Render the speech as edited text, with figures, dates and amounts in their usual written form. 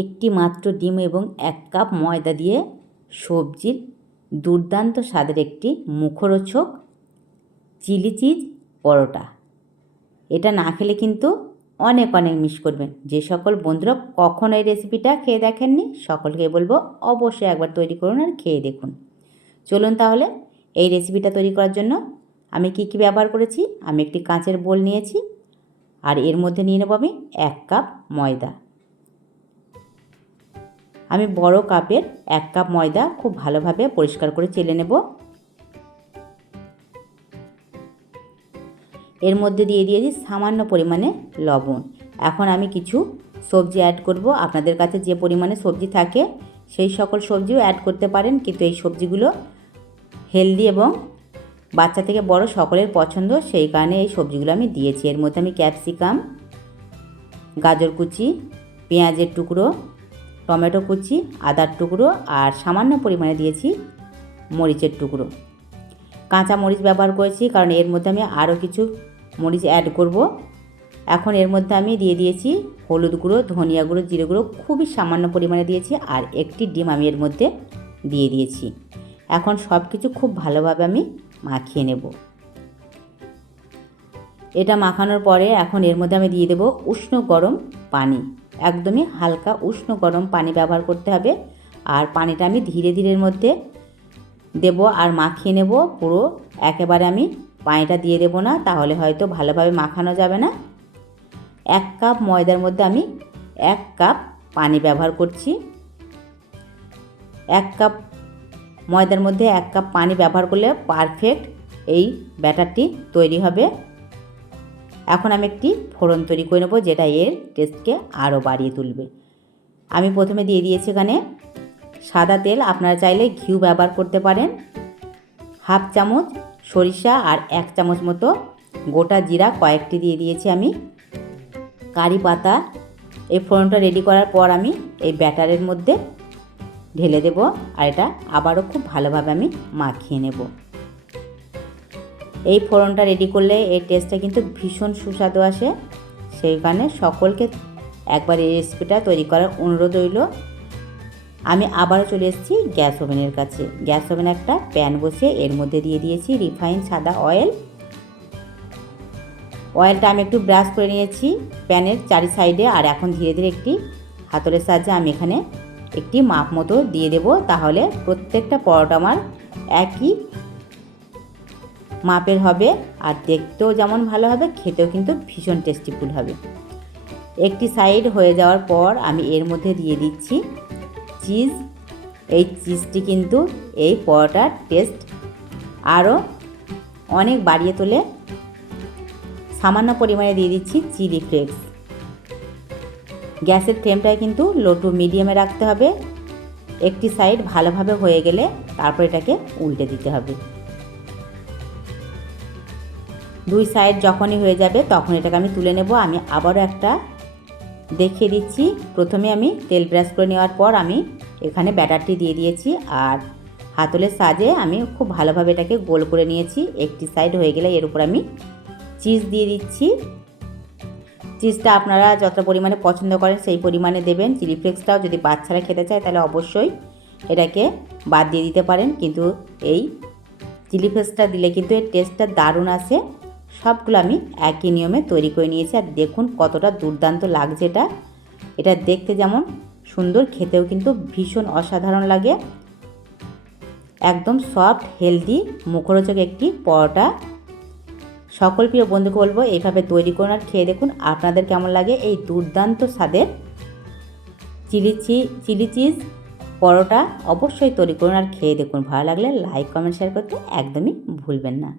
একটি মাত্র ডিম এবং 1 কাপ ময়দা দিয়ে সবজির দুর্দান্ত স্বাদের একটি মুখরোচক চিলি চিজ পরোটা। এটা না খেলে কিন্তু অনেক মিস করবেন। যে সকল বন্ধুরা কখনো এই রেসিপিটা খেয়ে দেখেননি সকলকে বলবো অবশ্যই একবার তৈরি করুন আর খেয়ে দেখুন। চলুন তাহলে এই রেসিপিটা তৈরি করার জন্য আমি কি ব্যবহার করেছি। আমি একটি কাঁচের বোল নিয়েছি আর এর মধ্যে নিয়ে নেব আমি 1 কাপ ময়দা। আমি বড় কাপের 1 কাপ ময়দা খুব ভালোভাবে পরিষ্কার করে চেলে নেব। এর মধ্যে দিয়ে দিয়েছি সামান্য পরিমাণে লবণ। এখন আমি কিছু সবজি অ্যাড করব। আপনাদের কাছে যে পরিমাণে সবজি থাকে সেই সকল সবজিও অ্যাড করতে পারেন, কিন্তু এই সবজিগুলো হেলদি এবং বাচ্চা থেকে বড় সকলের পছন্দ, সেই কারণে এই সবজিগুলো আমি দিয়েছি। এর মধ্যে আমি ক্যাপসিকাম, গাজর কুচি, পেঁয়াজের টুকরো, টমেটো কুচি, আদার টুকরো আর সামান্য পরিমাণে দিয়েছি মরিচের টুকরো। কাঁচা মরিচ ব্যবহার করেছি কারণ এর মধ্যে আমি আরও কিছু মরিচ অ্যাড করব। এখন এর মধ্যে আমি দিয়ে দিয়েছি হলুদ গুঁড়ো, ধনিয়া গুঁড়ো, জিরে গুঁড়ো খুবই সামান্য পরিমাণে দিয়েছি আর একটি ডিম আমি এর মধ্যে দিয়ে দিয়েছি। এখন সব কিছু খুব ভালোভাবে আমি মাখিয়ে নেব। এটা মাখানোর পরে এখন এর মধ্যে আমি দিয়ে দেব উষ্ণ গরম পানি। একদমই হালকা উষ্ণ গরম পানি ব্যবহার করতে হবে আর পানিটা আমি ধীরে ধীরে এর মধ্যে দেব আর মাখিয়ে নেব। পুরো একেবারে আমি পানিটা দিয়ে দেব না, তাহলে হয়তো ভালোভাবে মাখানো যাবে না। 1 কাপ ময়দার মধ্যে আমি 1 কাপ পানি ব্যবহার করছি। 1 কাপ ময়দার মধ্যে 1 কাপ পানি ব্যবহার করলে পারফেক্ট এই ব্যাটারটি তৈরি হবে। এখন আমি একটি ফোড়ন তৈরি করে নেব যেটা এর টেস্টকে আরও বাড়িয়ে তুলবে। আমি প্রথমে দিয়ে দিয়েছি এখানে সাদা তেল, আপনারা চাইলে ঘিউ ব্যবহার করতে পারেন। 1/2 চামচ সরিষা আর 1 চামচ মতো গোটা জিরা কয়েকটি দিয়ে দিয়েছি আমি। কারি পাতা। এই ফোড়নটা রেডি করার পর আমি এই ব্যাটারের মধ্যে ঢেলে দেব আর এটা আবারও খুব ভালোভাবে আমি মাখিয়ে নেব। এই ফোড়নটা রেডি করলে এই টেস্টটা কিন্তু ভীষণ সুস্বাদু আসে, সেই কারণে সকলকে একবার এই রেসিপিটা তৈরি করার অনুরোধ রইল। আমি আবারও চলে এসেছি গ্যাস ওভেনের কাছে। গ্যাস ওভেনে একটা প্যান বসিয়ে এর মধ্যে দিয়ে দিয়েছি রিফাইন সাদা অয়েল। অয়েলটা আমি একটু ব্রাশ করে নিয়েছি প্যানের চারি সাইডে আর এখন ধীরে ধীরে একটি হাতলের সাহায্যে আমি এখানে একটি মাপ মতো দিয়ে দেব, তাহলে প্রত্যেকটা পরোটা আমার একই মাপের হবে আর দেখতেও যেমন ভালো হবে, খেতেও কিন্তু ভীষণ টেস্টিফুল হবে। একটি সাইড হয়ে যাওয়ার পর আমি এর মধ্যে দিয়ে দিচ্ছি চিজ। এই চিজটি কিন্তু এই পরোটার টেস্ট আরও অনেক বাড়িয়ে তোলে। সামান্য পরিমাণে দিয়ে দিচ্ছি চিলি ফ্লেক্স। গ্যাসের ফ্লেমটায় কিন্তু লো টু মিডিয়ামে রাখতে হবে। একটি সাইড ভালোভাবে হয়ে গেলে তারপর এটাকে উল্টে দিতে হবে। 2 সাইড যখনই হয়ে যাবে তখন এটাকে আমি তুলে নেব। আমি আবারও একটা দেখিয়ে দিচ্ছি। প্রথমে আমি তেল ব্রাশ করে নেওয়ার পর আমি এখানে ব্যাটারটি দিয়ে দিয়েছি আর হাতলের সাহায্যে আমি খুব ভালোভাবে এটাকে গোল করে নিয়েছি। একটি সাইড হয়ে গেলে এর উপর আমি চিজ দিয়ে দিচ্ছি। চিজটা আপনারা যতটা পরিমাণে পছন্দ করেন সেই পরিমাণে দেবেন। চিলি ফ্লেক্সটাও যদি বাচ্চারা খেতে চায় তাহলে অবশ্যই এটাকে বাদ দিয়ে দিতে পারেন, কিন্তু এই চিলি ফ্লেক্সটা দিলে কিন্তু এর টেস্টটা দারুণ আসে। সবগুলো আমি একই নিয়মে তৈরি করে নিয়েছি আর দেখুন কতটা দুর্দান্ত লাগছে। এটা দেখতে যেমন সুন্দর, খেতেও কিন্তু ভীষণ অসাধারণ লাগে। একদম সফট, হেলদি, মুখরোচক একটি পরোটা। সকল প্রিয় বন্ধুকে বলবো এইভাবে তৈরি করুন আর খেয়ে দেখুন আপনাদের কেমন লাগে এই দুর্দান্ত স্বাদের চিলি চিজ পরোটা। অবশ্যই তৈরি করুন আর খেয়ে দেখুন। ভালো লাগলে লাইক, কমেন্ট, শেয়ার করতে একদমই ভুলবেন না।